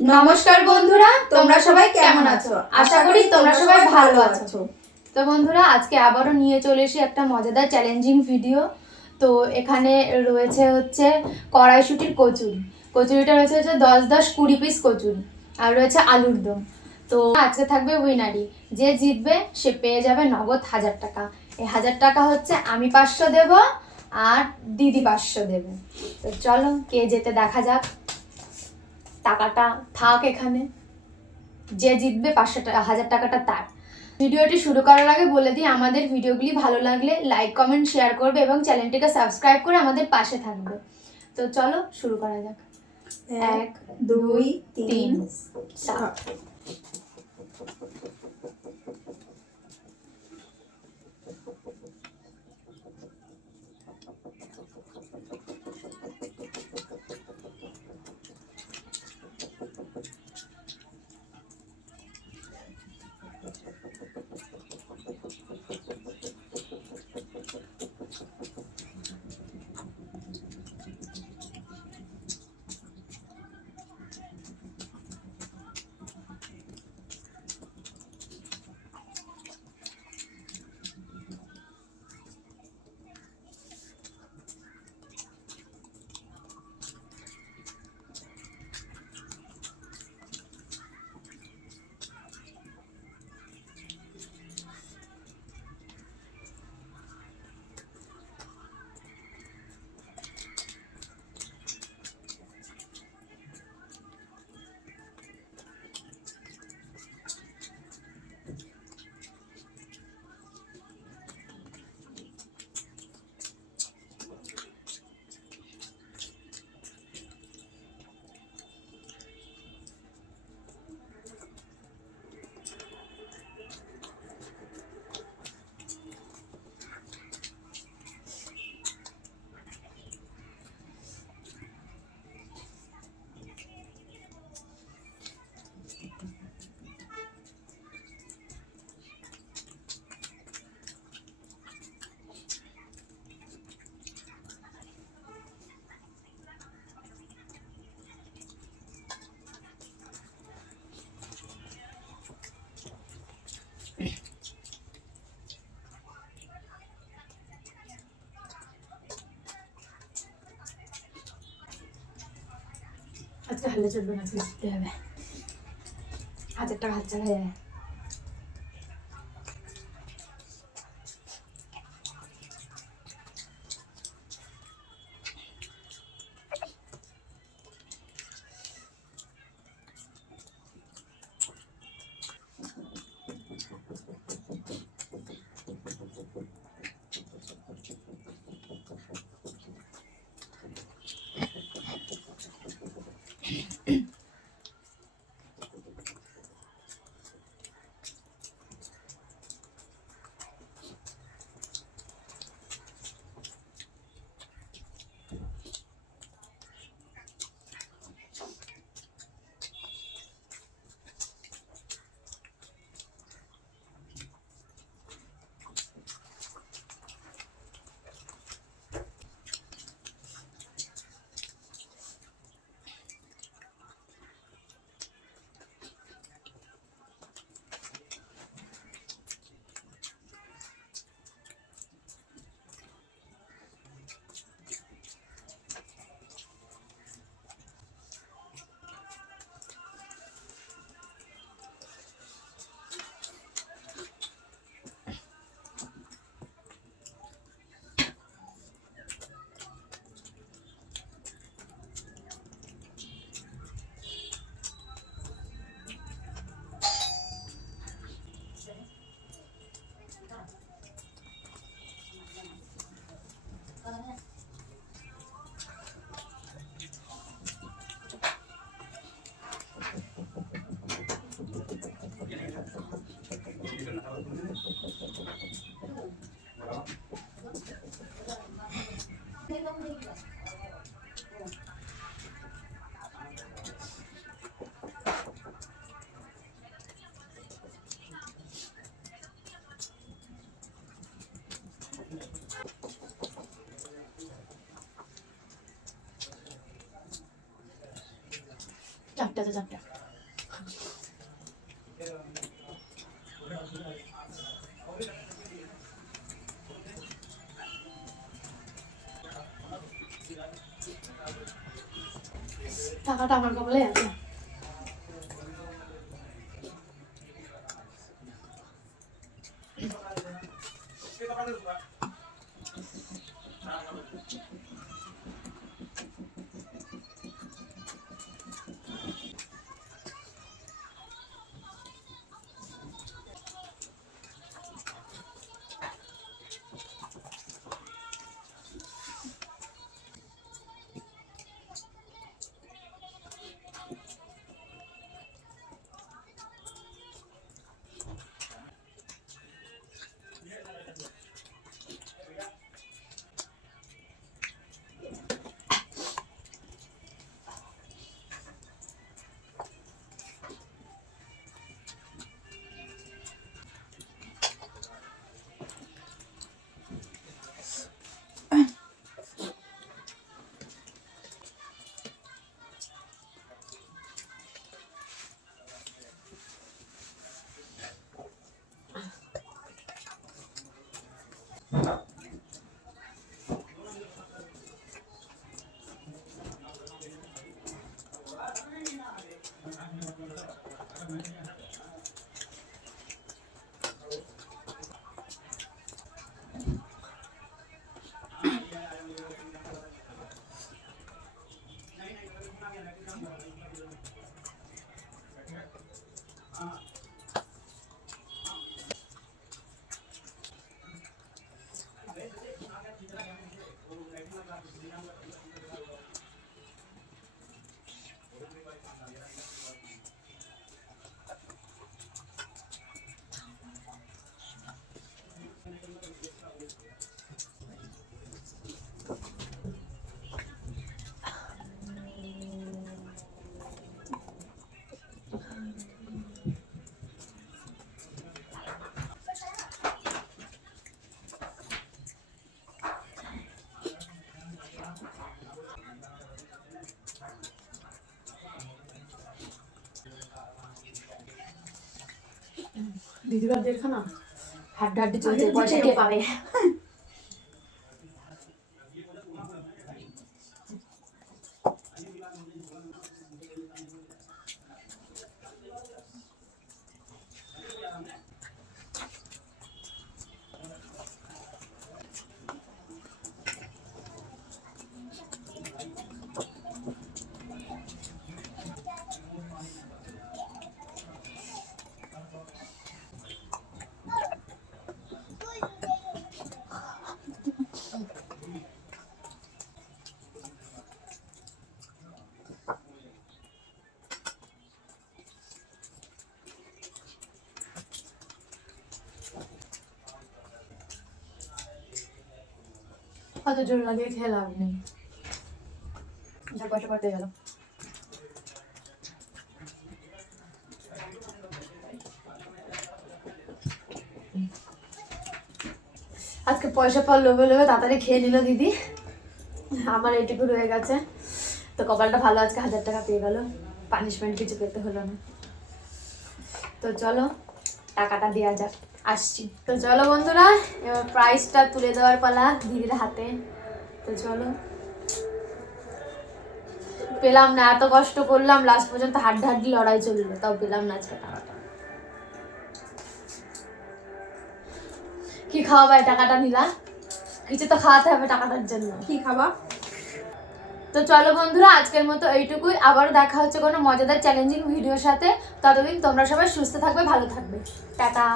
নমস্কার বন্ধুরা, তোমরা সবাই কেমন আছো? আশা করি তোমরা সবাই ভালো আছো। তো বন্ধুরা, আজকে আবারও নিয়ে চলে এসেছি একটা মজাদার চ্যালেঞ্জিং ভিডিও। তো এখানে রয়েছে হচ্ছে কড়াই শুটির কচুরি। কচুরিটা রয়েছে 10-20 পিস কচুরি, আর রয়েছে আলুর দম। তো আজকে থাকবে উইনারি, যে জিতবে সে পেয়ে যাবে নগদ 1000 টাকা। এই 1000 টাকা হচ্ছে আমি 500 দেব আর দিদি 500 দেবে। তো চলো কে যেতে দেখা যাক। টাকাটা থাক এখানে, যে জিতবে 1000 টাকাটা তার। ভিডিওটি শুরু করার আগে বলে দিই, আমাদের ভিডিওগুলি ভালো লাগলে লাইক কমেন্ট শেয়ার করবে এবং চ্যানেলটিকে সাবস্ক্রাইব করে আমাদের পাশে থাকবে। তো চলো শুরু করা যাক। 1 2 3 স্টার্ট। আজকে হালে চলবে না, আজকে জিততে হবে। 1000 টাকা হাত ছাড়া যায়। চারটে আছে, চারটে। টাকাটা আমার কপালে আছে। দিদিবার দেখো না, হাড্ডাহাড্ডি চলছে, পয়সা কে পাবে। কত জোর লাগিয়ে খেয়ে লাভ নেই, পয়সা পাতে গেল। আজকে পয়সা পাওয়ার লোভে লোভে তাড়াতাড়ি খেয়ে নিল দিদি, আমার এইটুকু রয়ে গেছে। তো কপালটা ভালো, আজকে 1000 টাকা পেয়ে গেল, পানিশমেন্ট কিছু পেতে হলো না। তো চলো টাকাটা দেওয়া যাক, আসছি। তো চলো বন্ধুরা, এবার প্রাইসটা তুলে দেওয়ার পালা দিদির হাতে। তো চলো, পেলাম না, এত কষ্ট করলাম, লাস্ট পর্যন্ত হাড্ডাহাড্ডি লড়াই চললো, তাও পেলাম না আজকে টাকাটা। কি খাওয়াবা টাকাটা নিলা? কিছু তো খাওয়াতে হবে টাকাটার জন্য। কি খাবা? তো চলো বন্ধুরা, আজকের মতো এইটুকুই। আবার দেখা হচ্ছে কোনো মজাদার চ্যালেঞ্জিং ভিডিওর সাথে। ততদিন তোমরা সবাই সুস্থ থাকবে, ভালো থাকবে। টাটা।